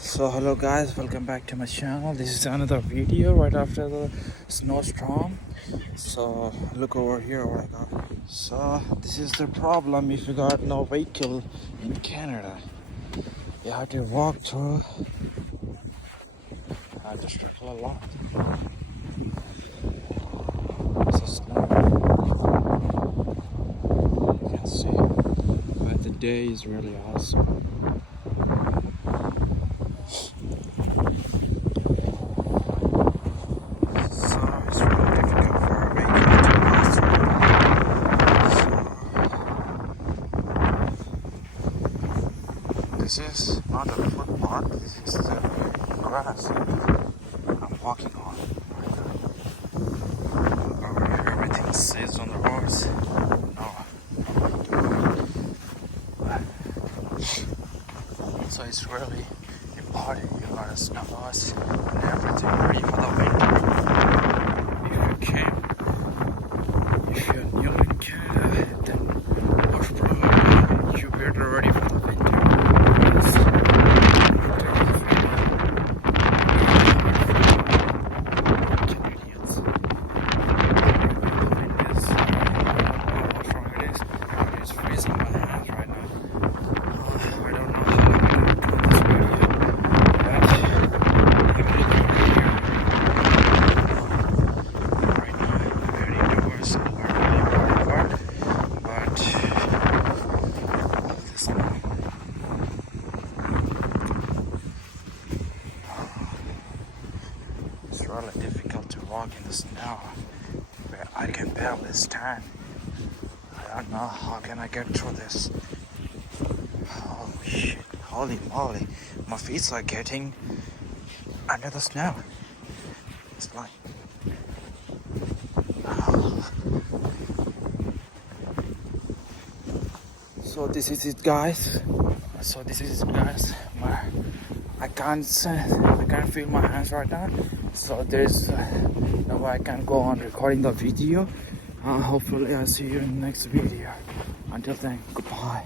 So hello guys, welcome back to my channel. This is another video right after the snowstorm. So look over here what I got. So this is the problem if you got no vehicle in Canada. You have to walk through. I have to struggle a lot. So snow. You can see. But the day is really awesome. This is not a footpath, this is the grass I'm walking on right now. Over here everything says on the roads. No. So it's really important you got a snow loss and everything ready for the winter. If you're new in Canada, then most probably you better ready for the winter. It's really difficult to walk in the snow where I can barely stand. I don't know how can I get through this. Oh shit, holy moly, my feet are getting under the snow. It's like So this is it guys. I can't feel my hands right now. So there's no way I can go on recording the video. Hopefully I'll see you in the next video. Until then, goodbye.